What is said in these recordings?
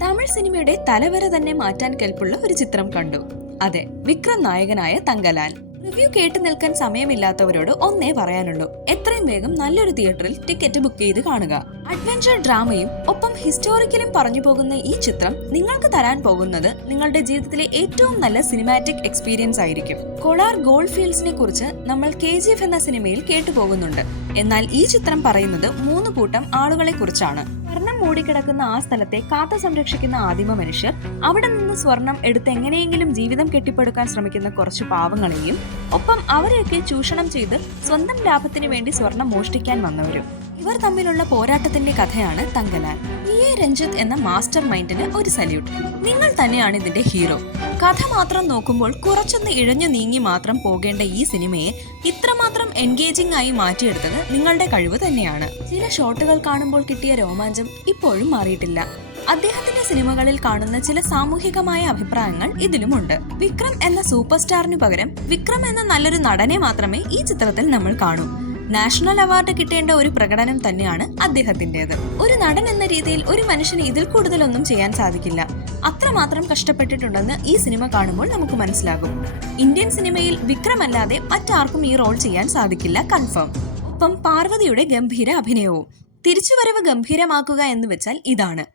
തമിഴ് സിനിമയുടെ തലവര തന്നെ മാറ്റാൻ കെൽപ്പുള്ള ഒരു ചിത്രം കണ്ടു. അതെ, വിക്രം നായകനായ തങ്കലാൻ. റിവ്യൂ കേട്ടു നിൽക്കാൻ സമയമില്ലാത്തവരോട് ഒന്നേ പറയാനുള്ളൂ: എത്രയും വേഗം നല്ലൊരു തിയേറ്ററിൽ ടിക്കറ്റ് ബുക്ക് ചെയ്ത് കാണുക. അഡ്വഞ്ചർ ഡ്രാമയും ഒപ്പം ഹിസ്റ്റോറിക്കലും പറഞ്ഞു പോകുന്ന ഈ ചിത്രം നിങ്ങൾക്ക് തരാൻ പോകുന്നത് നിങ്ങളുടെ ജീവിതത്തിലെ ഏറ്റവും നല്ല സിനിമാറ്റിക് എക്സ്പീരിയൻസ് ആയിരിക്കും. കൊളാർ ഗോൾഡ് ഫീൽഡ്സിനെ കുറിച്ച് നമ്മൾ KGF എന്ന സിനിമയിൽ കേട്ടുപോകുന്നുണ്ട്. എന്നാൽ ഈ ചിത്രം പറയുന്നത് 3 കൂട്ടം ആളുകളെ കുറിച്ചാണ്. സ്വർണം മൂടിക്കിടക്കുന്ന ആ സ്ഥലത്തെ കാത്തു സംരക്ഷിക്കുന്ന ആദിമ മനുഷ്യർ, അവിടെ നിന്ന് സ്വർണം എടുത്ത് എങ്ങനെയെങ്കിലും ജീവിതം കെട്ടിപ്പടുക്കാൻ ശ്രമിക്കുന്ന കുറച്ച് പാവങ്ങളെയും, ഒപ്പം അവരെയൊക്കെ ചൂഷണം ചെയ്ത് സ്വന്തം ലാഭത്തിന് വേണ്ടി സ്വർണം മോഷ്ടിക്കാൻ വന്നവരും. ഇവർ തമ്മിലുള്ള പോരാട്ടത്തിന്റെ കഥയാണ് തങ്കലാൻ. PA രഞ്ജിത്ത് എന്ന മാസ്റ്റർ മൈൻഡിന് ഒരു സല്യൂട്ട്. നിങ്ങൾ തന്നെയാണ് ഇതിന്റെ ഹീറോ. കഥ മാത്രം നോക്കുമ്പോൾ കുറച്ചൊന്ന് ഇഴഞ്ഞു നീങ്ങി മാത്രം പോകേണ്ട ഈ സിനിമയെ ഇത്രമാത്രം എൻഗേജിംഗ് ആയി മാറ്റിയെടുത്തത് നിങ്ങളുടെ കഴിവ് തന്നെയാണ്. ചില ഷോട്ടുകൾ കാണുമ്പോൾ കിട്ടിയ രോമാഞ്ചം ഇപ്പോഴും മാറിയിട്ടില്ല. അദ്ദേഹത്തിന്റെ സിനിമകളിൽ കാണുന്ന ചില സാമൂഹികമായ അഭിപ്രായങ്ങൾ ഇതിലുമുണ്ട്. വിക്രം എന്ന സൂപ്പർ സ്റ്റാറിനു പകരം വിക്രം എന്ന നല്ലൊരു നടനെ മാത്രമേ ഈ ചിത്രത്തിൽ നമ്മൾ കാണൂ. നാഷണൽ അവാർഡ് കിട്ടേണ്ട ഒരു പ്രകടനം തന്നെയാണ് അദ്ദേഹത്തിൻ്റെത്. ഒരു നടൻ എന്ന രീതിയിൽ ഒരു മനുഷ്യന് ഇതിൽ കൂടുതലൊന്നും ചെയ്യാൻ സാധിക്കില്ല. അത്രമാത്രം കഷ്ടപ്പെട്ടിട്ടുണ്ടെന്ന് ഈ സിനിമ കാണുമ്പോൾ നമുക്ക് മനസ്സിലാകും. ഇന്ത്യൻ സിനിമയിൽ വിക്രം അല്ലാതെ മറ്റാർക്കും ഈ റോൾ ചെയ്യാൻ സാധിക്കില്ല, കൺഫേം. ഒപ്പം പാർവതിയുടെ ഗംഭീര അഭിനയവും. തിരിച്ചുവരവ് ഗംഭീരമാക്കുക എന്ന് വെച്ചാൽ ഇതാണ്.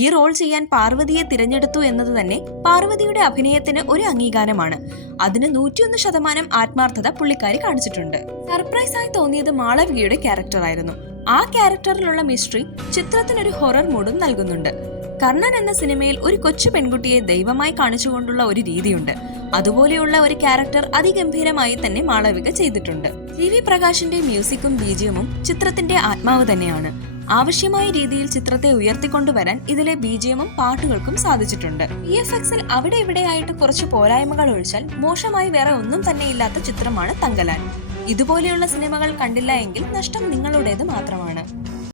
ഈ റോൾ ചെയ്യാൻ പാർവതിയെ തിരഞ്ഞെടുത്തു എന്നത് തന്നെ പാർവതിയുടെ അഭിനയത്തിന് ഒരു അംഗീകാരമാണ്. അതിന് 101% ആത്മാർത്ഥത പുള്ളിക്കാരി കാണിച്ചിട്ടുണ്ട്. സർപ്രൈസായി തോന്നിയത് മാളവികയുടെ ക്യാരക്ടറായിരുന്നു. ആ ക്യാരക്ടറിലുള്ള മിസ്റ്ററി ചിത്രത്തിനൊരു ഹൊറർ മൂഡും നൽകുന്നുണ്ട്. കർണൻ എന്ന സിനിമയിൽ ഒരു കൊച്ചു പെൺകുട്ടിയെ ദൈവമായി കാണിച്ചുകൊണ്ടുള്ള ഒരു രീതിയുണ്ട്. അതുപോലെയുള്ള ഒരു ക്യാരക്ടർ അതിഗംഭീരമായി തന്നെ മാളവിക ചെയ്തിട്ടുണ്ട്. TV പ്രകാശിന്റെ മ്യൂസിക്കും BGMഉം ചിത്രത്തിന്റെ ആത്മാവ് തന്നെയാണ്. ആവശ്യമായ രീതിയിൽ ചിത്രത്തെ ഉയർത്തിക്കൊണ്ടുവരാൻ ഇതിലെ BGMഉം പാട്ടുകൾക്കും സാധിച്ചിട്ടുണ്ട്. VFXൽ അവിടെ ഇവിടെയായിട്ട് കുറച്ച് പോരായ്മകൾ ഒഴിച്ചാൽ മോശമായി വേറെ ഒന്നും തന്നെ ഇല്ലാത്ത ചിത്രമാണ് തങ്കലാൻ. ഇതുപോലെയുള്ള സിനിമകൾ കണ്ടില്ല എങ്കിൽ നഷ്ടം നിങ്ങളുടേത് മാത്രമാണ്.